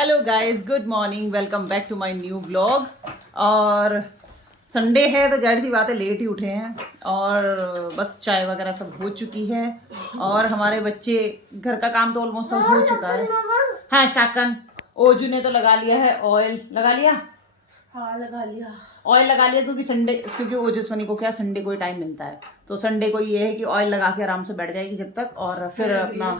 Hello guys, good morning, welcome back to my new blog. और Sunday है तो जाहिर सी बात है लेट ही उठे हैं और बस चाय वगैरह सब हो चुकी है और हमारे बच्चे घर का काम तो ऑलमोस्ट सब हो चुका है। हाँ शाकन, ओजू ने तो लगा लिया है ऑयल। लगा लिया? हाँ लगा लिया। ऑयल लगा लिया क्योंकि ओजस्वनी को क्या संडे को ही टाइम मिलता है, तो संडे को ये है कि ऑयल लगा के आराम से बैठ जाएगी जब तक, और फिर अपना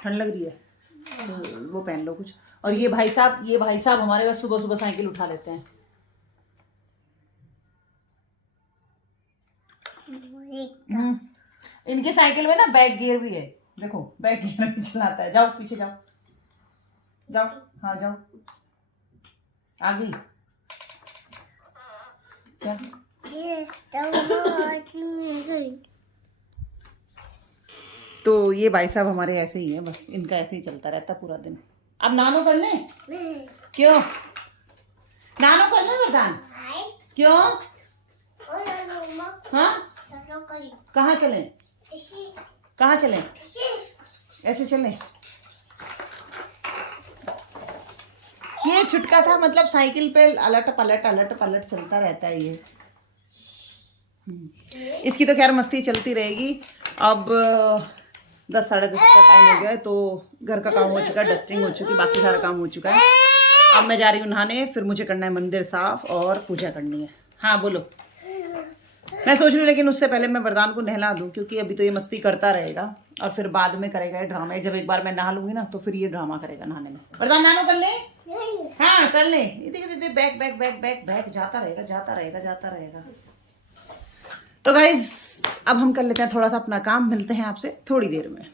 ठंड लग रही है तो वो पहन लो कुछ। और ये भाई साहब हमारे बस सुबह सुबह साइकिल उठा लेते हैं। इनके साइकिल में ना बैक गियर भी है, देखो बैक गियर भी चलाता है। जाओ पीछे जाओ, जाओ, हाँ जाओ आगे। क्या तो ये भाई साहब हमारे ऐसे ही है, बस इनका ऐसे ही चलता रहता पूरा दिन। अब नानो कर ले। क्यों नानो कर ले वरदान? क्यों? हाँ कहाँ चले? कहाँ चले? ऐसे चले? ये छुटका सा मतलब साइकिल पे अलट पलट चलता रहता है ये। इसकी तो खैर मस्ती चलती रहेगी। अब 10 साढ़े 10 का टाइम हो गया है तो घर का काम हो चुका है, डस्टिंग हो चुकी है, बाकी सारा काम हो चुका है। अब मैं जा रही हूँ नहाने, फिर मुझे करना है मंदिर साफ और पूजा करनी है। हाँ बोलो। मैं सोच रही हूँ लेकिन उससे पहले मैं वरदान को नहला दूँ, क्योंकि अभी तो ये मस्ती करता रहेगा और फिर बाद में करेगा ये ड्रामा। जब एक बार मैं नहा लूंगी ना तो फिर ये ड्रामा करेगा नहाने में। वरदान नानो कर ले। हाँ कर ले। देखिए back back back back back जाता रहेगा। तो गाइज अब हम कर लेते हैं थोड़ा सा अपना काम, मिलते हैं आपसे थोड़ी देर में।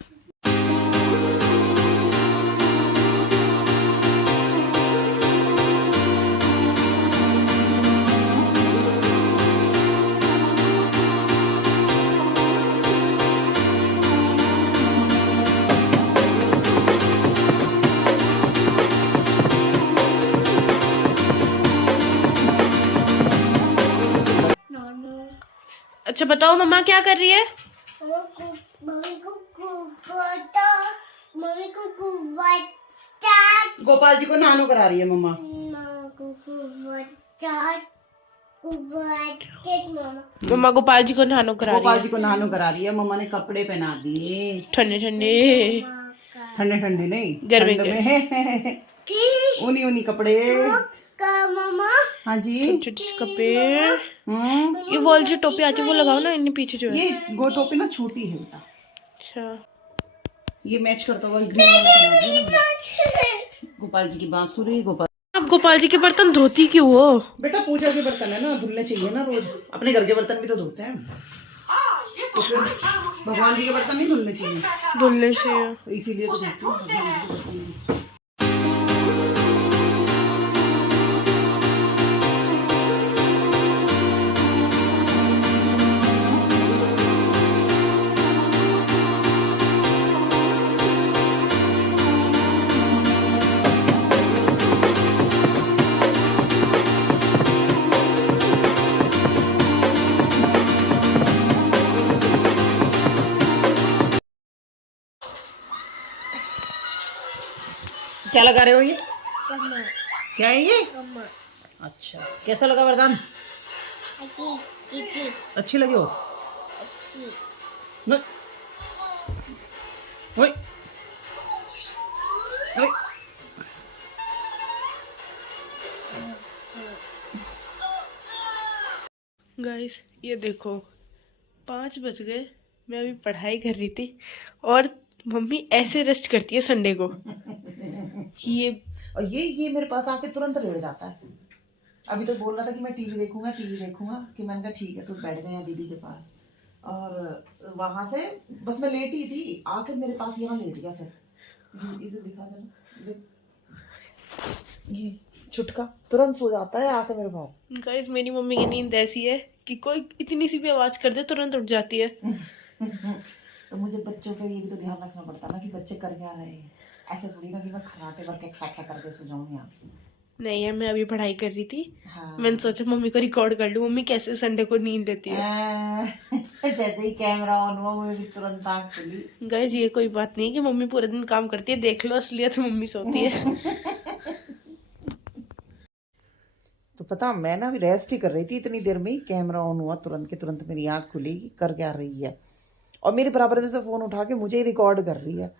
अच्छा बताओ मम्मा क्या कर रही है? गोपाल जी को नहानो करा रही है मम्मा। मम्मा गोपाल जी को नहानो करा रही है। मम्मा ने कपड़े पहना दिए ठंडे ठंडे नहीं, गर्मी ठंड में ऊनी कपड़े। हाँ जी छोटे कपड़े। ये वॉल जो टोपी आती है वो लगाओ ना, इन्हें पीछे जो है। ये गो टोपी ना छोटी है बेटा। अच्छा ये मैच करता हुआ ग्रीन वाला पहना दिया ना। गोपाल जी की बांसुरी। आप गोपाल जी के बर्तन धोती क्यों हो? बेटा पूजा के बर्तन है ना, धुलने चाहिए ना रोज। अपने घर के बर्तन भी तो धोते हैं, तो फिर भगवान जी के बर्तन नहीं धुलने चाहिए? धुलने चाहिए। तो इसीलिए तो धोती हूँ भगवान जी के बर्तन भी। क्या लगा रहे हो ये? क्या है ये? अच्छा कैसा लगा वरदान? अच्छी लगी हो? ओए, ओए। गाइस ये देखो 5 बज गए, मैं अभी पढ़ाई कर रही थी और मम्मी ऐसे रेस्ट करती है संडे को। ये मेरे पास आके तुरंत लेट जाता है। अभी तो बोल रहा था कि मैं टीवी देखूंगा कि मैंने कहा ठीक है तो बैठ जाए दीदी के पास। और वहां से बस मैं लेट ही थी, आकर मेरे पास यहाँ लेट गया। फिर इसे दिखा देना, देख ये छुटका तुरंत सो जाता है आके मेरे पास। गाइस मेरी मम्मी की नींद ऐसी है कि कोई इतनी सी भी आवाज कर दे तुरंत उठ जाती है। तो मुझे बच्चों पे ये भी तो ध्यान रखना पड़ता ना कि बच्चे कर क्या रहे हैं। ऐसे थोड़ी ना कि मैं खराटे भर के खा करके सो जाऊँ यहाँ। नहीं है, मैं अभी पढ़ाई कर रही थी। हाँ। मैंने सोचा मम्मी को रिकॉर्ड कर लूं, मम्मी कैसे संडे को नींद देती है। जैसे ही कैमरा ऑन हुआ मुझे तुरंत आँख खुली। गाइस ये कोई बात नहीं है कि मम्मी पूरे दिन काम करती है, देख लो असलियत मम्मी सोती है। तो पता मैं ना अभी रेस्ट ही कर रही थी, इतनी देर में ही कैमरा ऑन हुआ, तुरंत के तुरंत मेरी आँख खुली कि कर क्या रही है, और मेरे बराबर में से फ़ोन उठा के मुझे ही रिकॉर्ड कर रही है।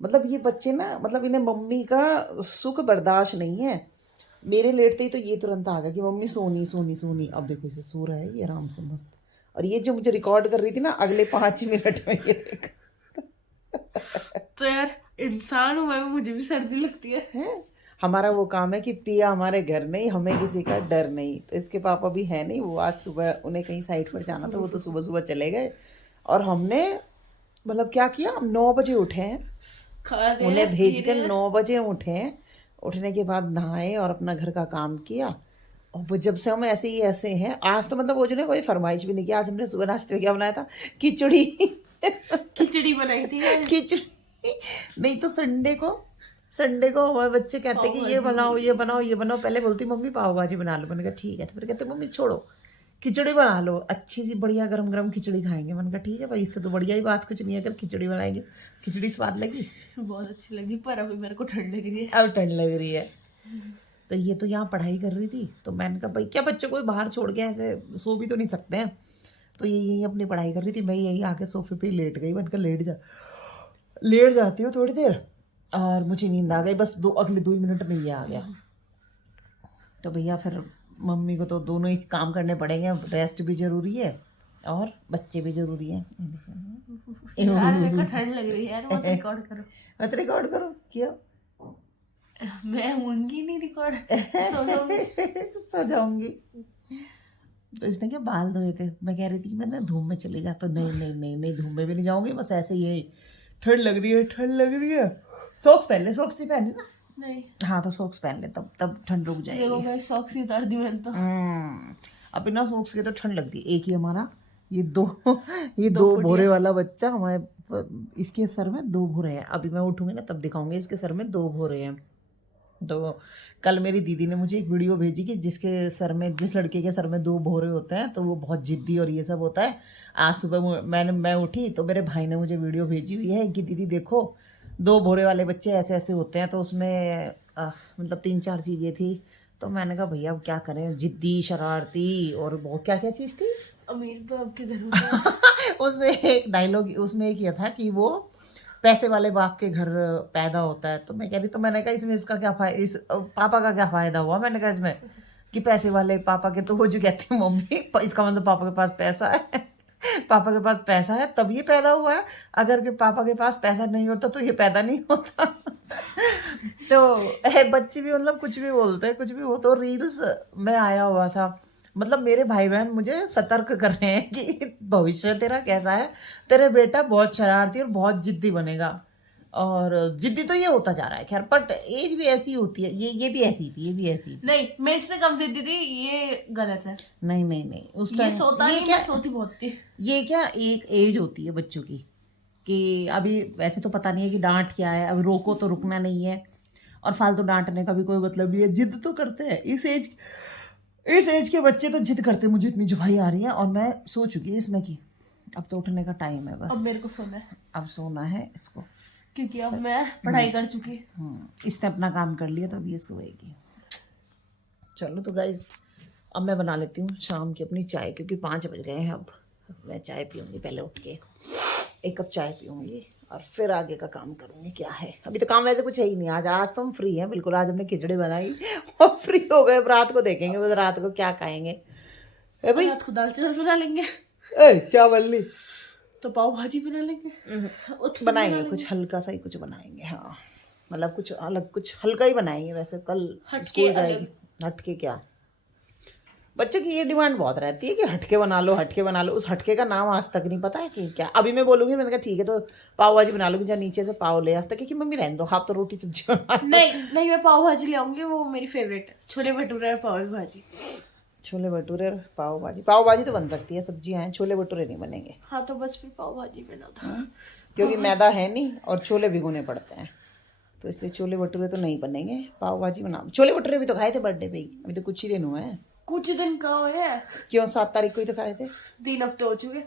मतलब ये बच्चे ना, मतलब इन्हें मम्मी का सुख बर्दाश्त नहीं है। मेरे लेटते ही तो ये तुरंत आ गया कि मम्मी सोनी सोनी सोनी। अब देखो इसे सो रहा है ये आराम से मस्त, और ये जो मुझे रिकॉर्ड कर रही थी ना अगले 5 मिनट में ये देख। तो यार इंसान हूँ मैं, मुझे भी सर्दी लगती है। हमारा वो काम है कि पिया हमारे घर नहीं, हमें किसी का डर नहीं। तो इसके पापा भी है नहीं, वो आज सुबह उन्हें कहीं साइड पर जाना था, वो तो सुबह सुबह चले गए। और हमने मतलब क्या किया, हम 9 बजे उठे हैं, खा रहे उन्हें हैं, भेज पी कर रहे हैं। 9 बजे उठे हैं। उठने के बाद नहाए और अपना घर का काम किया। और वो जब से हम ऐसे ही ऐसे हैं, आज तो मतलब वो जो ने कोई फरमाइश भी नहीं की। आज हमने सुबह नाश्ते में क्या बनाया था, खिचड़ी। खिचड़ी बनाई थी यार। खिचड़ी नहीं तो संडे को हमारे बच्चे कहते कि ये बनाओ ये बनाओ ये बनाओ। पहले बोलती मम्मी पाव भाजी बना लो, मैंने कहा ठीक है। तो फिर कहते मम्मी छोड़ो खिचड़ी बना लो, अच्छी सी बढ़िया गरम गरम खिचड़ी खाएंगे। मैंने कहा ठीक है भाई, इससे तो बढ़िया ही बात कुछ नहीं है, अगर खिचड़ी बनाएंगे। खिचड़ी स्वाद लगी, बहुत अच्छी लगी, पर अभी मेरे को ठंड लग रही है। अब ठंड लग रही है। तो ये तो यहाँ पढ़ाई कर रही थी, तो मैंने कहा भाई क्या बच्चों को बाहर छोड़ के ऐसे सो भी तो नहीं सकते हैं। तो ये यही अपनी पढ़ाई कर रही थी, मैं यही आके सोफे पे लेट गई। मैंने कहा लेट जाती हूँ थोड़ी देर, और मुझे नींद आ गई। बस अगले 2 मिनट में ये आ गया। तो भैया फिर मम्मी को तो दोनों ही काम करने पड़ेंगे, अब रेस्ट भी जरूरी है और बच्चे भी जरूरी है। यार मेरे को ठंड लग रही है यार, मत रिकॉर्ड करो। मत रिकॉर्ड करो, क्यों? मैं होंगी नहीं रिकॉर्ड, सो जाऊंगी। सो जाऊंगी। तो इसने क्या बाल धोए थे, मैं कह रही थी कि मैं ना धूप में चली जा, तो नहीं नहीं नहीं नहीं धूप में भी नहीं जाऊंगी, बस ऐसे ही ठंड लग रही है ठंड लग रही है। सॉक्स पहन ले, सॉक्स नहीं पहने ना? नहीं। हाँ तो सॉक्स पहन ले, तब ठंड रुक जाएगी। देखो मैं सॉक्स ही उतार दी मैंने तो। अब बिना सॉक्स के तो ठंड लगती है। एक ही हमारा ये दो भोरे वाला बच्चा हमारे, इसके सर में 2 भोरे हैं। अभी मैं उठूंगी ना तब दिखाऊंगी, इसके सर में 2 भोरे हैं। तो कल मेरी दीदी ने मुझे एक वीडियो भेजी कि जिस लड़के के सर में 2 भोरे होते हैं तो वो बहुत जिद्दी और ये सब होता है। आज सुबह मैं उठी तो मेरे भाई ने मुझे वीडियो भेजी हुई है कि दीदी देखो 2 भोरे वाले बच्चे ऐसे ऐसे होते हैं। तो उसमें मतलब 3-4 चीज़ें थी। तो मैंने कहा भैया अब क्या करें, जिद्दी शरारती और बहुत क्या क्या चीज़ थी। अमीर बाप के घर होता है। उसमें एक डायलॉग उसमें एक ये था कि वो पैसे वाले बाप के घर पैदा होता है। तो मैं कह रही, तो मैंने कहा इसमें इसका क्या फायदा, इस पापा का क्या फायदा हुआ? मैंने कहा इसमें कि पैसे वाले पापा के, तो वो जो कहती है मम्मी इसका मतलब पापा के पास पैसा है। पापा के पास पैसा है तब ये पैदा हुआ है, अगर के पापा के पास पैसा नहीं होता तो ये पैदा नहीं होता। तो बच्चे भी मतलब कुछ भी बोलते हैं, कुछ भी हो। तो रील्स में आया हुआ था, मतलब मेरे भाई बहन मुझे सतर्क कर रहे हैं कि भविष्य तेरा कैसा है, तेरे बेटा बहुत शरारती और बहुत जिद्दी बनेगा। और जिद्दी तो ये होता जा रहा है खैर, बट एज भी ऐसी होती है। ये भी ऐसी थी, ये भी ऐसी थी। नहीं मैं इससे कम जिद्दी थी, ये गलत है। नहीं नहीं नहीं, उस ये टाइम सोता ये नहीं, क्या, मैं सोती बहुत थी। ये क्या एक एज होती है बच्चों की कि अभी वैसे तो पता नहीं है कि डांट क्या है। अब रोको तो रुकना नहीं है, और फालतू डांटने का भी कोई मतलब नहीं है। जिद तो करते हैं इस एज के बच्चे तो जिद करते हैं। मुझे इतनी जुहाई आ रही है और मैं सो चुकी है इसमें कि अब तो उठने का टाइम है, बस अब मेरे को सोना है, अब सोना है इसको, क्योंकि अब मैं पढ़ाई कर चुकी। इसने अपना काम कर लिया तो अब ये सोएगी। चलो तो गाइज अब मैं बना लेती हूँ शाम की अपनी चाय, क्योंकि 5 बज गए हैं। अब मैं चाय पीऊँगी, पहले उठ के 1 कप चाय पीऊँगी और फिर आगे का काम करूँगी। क्या है अभी तो काम वैसे कुछ है ही नहीं। आज तो हम फ्री हैं बिल्कुल। आज हमने खिचड़ी बनाई और फ्री हो गए। अब रात को देखेंगे बस रात को क्या खाएंगे। भाई रात को दाल चावल बना लेंगे, चावल नहीं तो पाव भाजी बना लेंगे, बनाएंगे, कुछ हल्का सा ही कुछ बनाएंगे। हाँ मतलब कुछ अलग, कुछ हल्का ही बनाएंगे। वैसे कल स्कूल जाएगी। हटके क्या, बच्चों की ये डिमांड बहुत रहती है कि हटके बना लो हटके बना लो। उस हटके का नाम आज तक नहीं पता है कि क्या। अभी मैं बोलूँगी, मैंने कहा ठीक है तो पाव भाजी बना लूँगी, जहाँ नीचे से पाव ले आ। तो कि मम्मी रहने दो, आप तो रोटी सब्जी बना लो। नहीं मैं पाव भाजी ले आऊंगी, वो मेरी फेवरेट है, छोले भटूरे और पाव भाजी। छोले भटूरे और पाव भाजी तो बन सकती है, सब्जियाँ हैं, छोले भटूरे नहीं बनेंगे। हाँ तो बस फिर पाव भाजी बना दो, क्योंकि मैदा है नहीं और छोले भिगोने पड़ते हैं, तो इसलिए छोले भटूरे तो नहीं बनेंगे। पाव भाजी बना। छोले भटूरे भी तो खाए थे बर्थडे पे ही, अभी तो कुछ ही दिन हुए हैं। कुछ दिन कहाँ है, क्यों 7 तारीख को ही तो खाए थे। 3 हफ्ते हो चुके।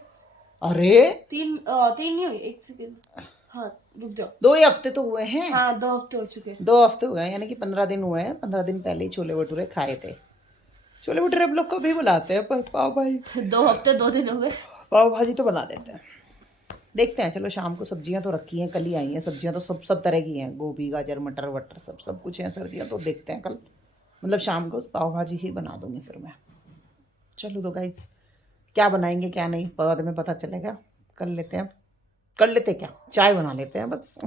अरे 3 नहीं हुई, 1 सेकेंड, हाँ रुक जाओ, 2 ही हफ्ते तो हुए हैं। हाँ 2 हफ्ते हो चुके। 2 हफ्ते हुए हैं, यानी कि 15 दिन हुए हैं। 15 दिन पहले ही छोले भटूरे खाए थे। छोले भटूरे हम लोग कभी बुलाते हैं, पर पाव भाजी 2 हफ्ते 2 दिन हो गए। पाव भाजी तो बना देते हैं। देखते हैं, चलो शाम को सब्जियां तो रखी हैं, कल ही आई हैं सब्जियां, तो सब तरह की हैं, गोभी गाजर मटर वटर सब कुछ है सर्दियां। तो देखते हैं कल, मतलब शाम को पाव भाजी ही बना दूंगी फिर मैं। चलो तो गाइस, क्या बनाएंगे क्या नहीं बाद में पता चलेगा, कर लेते हैं क्या, चाय बना लेते हैं बस।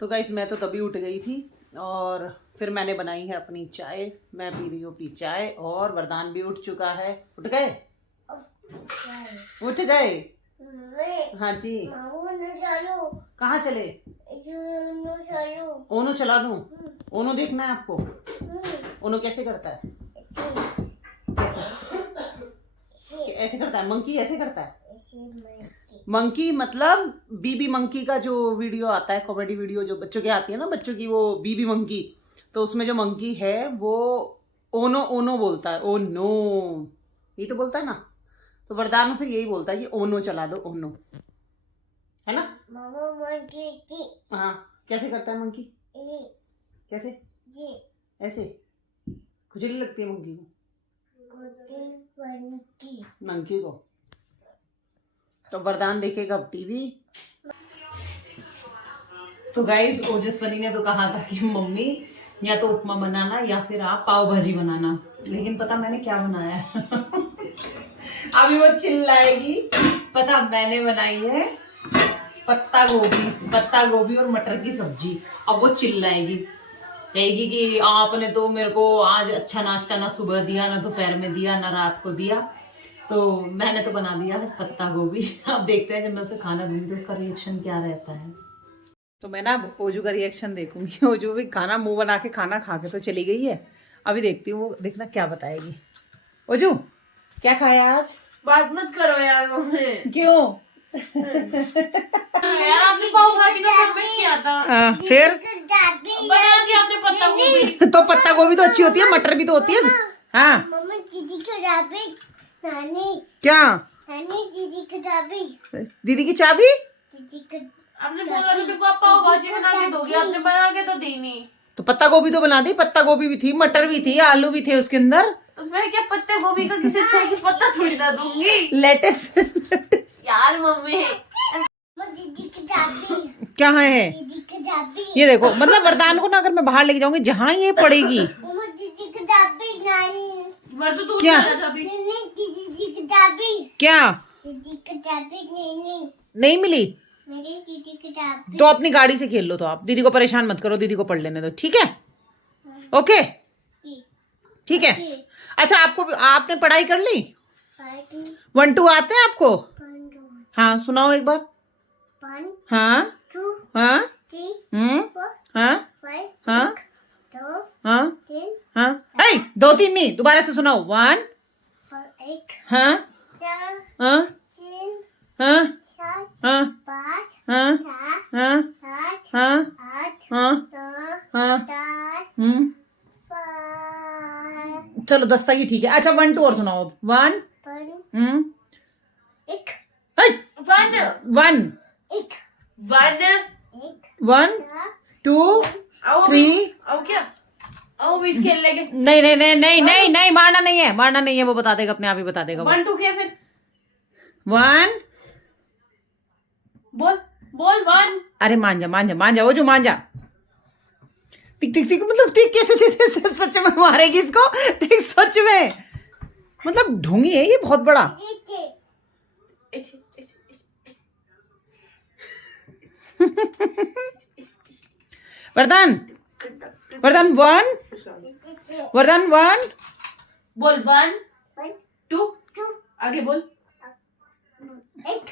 तो गाइस मैं तो तभी उठ गई थी और फिर मैंने बनाई है अपनी चाय। मैं पी रही हूँ अपनी चाय और वरदान भी उठ चुका है। उठ गए? हाँ जी। कहाँ चले? ओनो चला दूं? ओनो देखना है आपको? ओनो कैसे करता है? ऐसे करता है। मंकी ऐसे करता है। मंकी मतलब बीबी मंकी का जो वीडियो आता है, कॉमेडी वीडियो जो बच्चों की आती है ना, बच्चों की, वो बीबी मंकी। तो उसमें जो मंकी है वो ओनो ओनो बोलता है। ओ नो, ये तो बोलता है ना। तो वरदान से यही बोलता है कि ओनो चला दो, ओनो, है ना? हाँ, कैसे करता है मंकी? कैसे? ऐसे खुजली लगती है मंकी को। मंकी को तो वरदान देखेगा अब टीवी। तो गाइस ओजस्वनी ने तो कहा था कि मम्मी या तो उपमा बनाना या फिर आप पाव भाजी बनाना, लेकिन पता मैंने क्या बनाया है? अभी वो चिल्लाएगी। पता मैंने बनाई है पत्ता गोभी और मटर की सब्जी। अब वो चिल्लाएगी, कहेगी कि आपने तो मेरे को आज अच्छा नाश्ता ना सुबह दिया, ना दोपहर में दिया, ना रात को दिया। तो मैंने तो बना दिया है पत्ता गोभी। अब देखते हैं जब मैं उसे खाना दूंगी तो उसका रिएक्शन क्या रहता है। तो मैं ना ओजू का रिएक्शन देखूंगी। ओजू भी खाना मुंह बना के खाना खा के तो चली गई है। अभी देखती हूँ वो, देखना क्या बताएगी। ओजू क्या खाया आज? बात मत करो यार मम्मी। क्यों? यार आपने पाव भाजी का प्रॉमिस किया था। फिर बना दिया आपने पत्ता गोभी। तो पत्ता गोभी तो अच्छी होती है, मटर भी तो होती है। हाँ क्या? दीदी की चाबी? आपने बोला तो आप पाव भाजी बना के दोगे, आपने बना के तो दी नहीं। तो पत्ता गोभी तो बना दी, पत्ता गोभी भी थी, मटर भी थी, आलू भी थे उसके अंदर। तो मैं क्या पत्ते गोभी का किसी चाय की पत्ता थोड़ी ना दूंगी। लेटेस यार मम्मी क्या है? ये देखो, मतलब वरदान को ना अगर मैं बाहर लेके जाऊंगी जहाँ ये पड़ेगी क्या क्या नहीं मिली तो अपनी गाड़ी से खेल लो। तो आप दीदी को परेशान मत करो, दीदी को पढ़ लेने दो, ठीक है? ओके ठीक है। अच्छा आपने पढ़ाई कर ली? 1 2 आते हैं आपको? हाँ सुनाओ एक बार। हाँ हाँ हाँ हाँ हाँ हाँ 2 3 नहीं, दोबारा से सुनाओ। 1 हाँ हाँ हाँ हाँ हाँ हाँ हाँ हाँ चलो 10 तक ही ठीक है। अच्छा 1 2 और सुनाओ। 1 1 2 3 आओ बीच खेल लेंगे। नहीं नहीं नहीं नहीं नहीं नहीं, मारना नहीं है, वो बता देगा, अपने आप ही बता देगा। 1 2 क्या फिर? 1 बोल 1। अरे मान जा वो जो मान जा। टिक मतलब टिक कैसे सच में मारेगी इसको? टिक सच में मतलब ढोंगी है ये बहुत बड़ा। वरदान 1 बोल 1 2 आगे बोल। ठीक।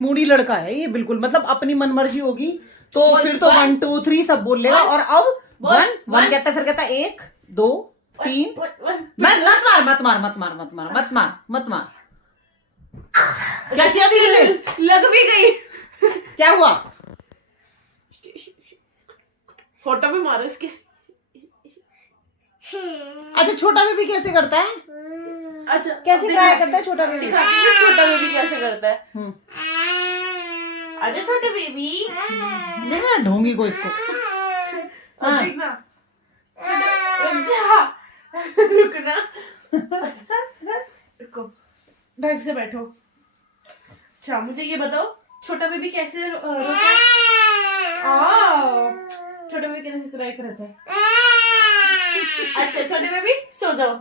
मूडी लड़का है ये बिल्कुल, मतलब अपनी मनमर्जी होगी तो फिर तो 1 2 3 सब बोल लेगा। और अब 1 कहता है, फिर कहता 1 2 3। मत मार। क्या किया दीदी ने? लग भी गई। क्या हुआ? फोटो भी मारो इसके। अच्छा छोटा बेबी कैसे करता है? अच्छा कैसे ट्राई करता है छोटा बेबी? छोटा बेबी कैसे करता है? अच्छा छोटे बेबी देखना ढोंगी को इसको। देखना रुकना, रुको, ढंग से बैठो। अच्छा मुझे ये बताओ, छोटा बेबी कैसे रोता है? छोटा बेबी कैसे क्राई करता है? अच्छा छोटे बेबी सो जाओ।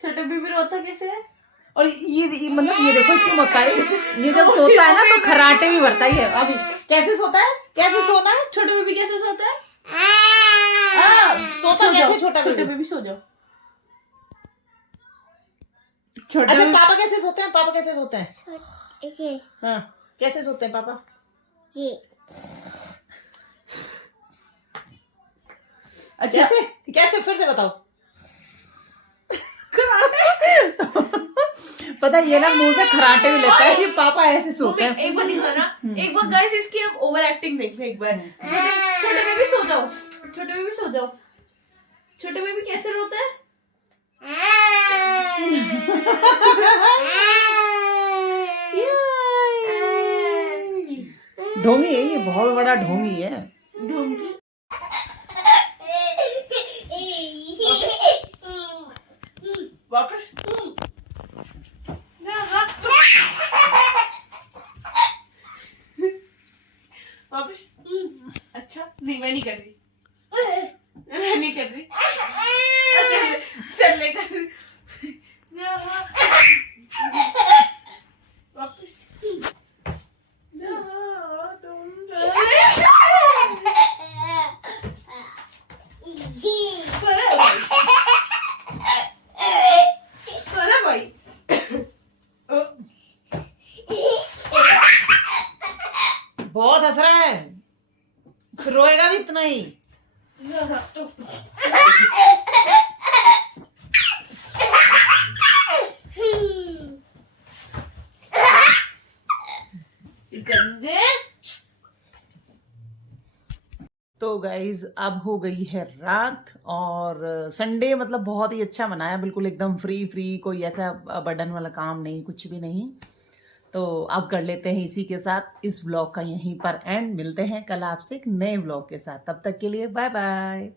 छोटा बेबी रोता कैसे है? और ये मतलब ये देखो इसकी मोटाई, ये जब सोता है ना तो खराटे भी भरता ही है। अभी कैसे सोता है, कैसे सोना है छोटे बेबी कैसे सोता है? सोता कैसे छोटा छोटे बेबी? बेबी सो जाओ। अच्छा पापा कैसे सोते हैं, पापा कैसे सोते हैं? हाँ कैसे सोते हैं पापा? अच्छा कैसे कैसे फिर से बताओ। पता है, ये ना मुंह से खराटे भी लेता है कि पापा ऐसे सोते हैं। एक बार दिखाना, एक बार गाइस इसकी अब ओवर एक्टिंग देखो एक बार। छोटे बेबी सो जाओ, छोटे बेबी सो जाओ। छोटे बेबी कैसे रोता है? ढोंगी है ये, बहुत बड़ा ढोंगी है। ढोंगी। वापस वापस। अच्छा नहीं मैं नहीं कर रही, मैं नहीं कर रही। चल ले कर रही। वापस। भाई बहुत हंस रहा है, फिर रोएगा भी इतना ही। गंदे। तो गाइज अब हो गई है रात, और संडे मतलब बहुत ही अच्छा मनाया, बिल्कुल एकदम फ्री फ्री, कोई ऐसा बर्डन वाला काम नहीं, कुछ भी नहीं। तो अब कर लेते हैं इसी के साथ इस व्लॉग का यहीं पर एंड। मिलते हैं कल आपसे एक नए व्लॉग के साथ, तब तक के लिए बाय बाय।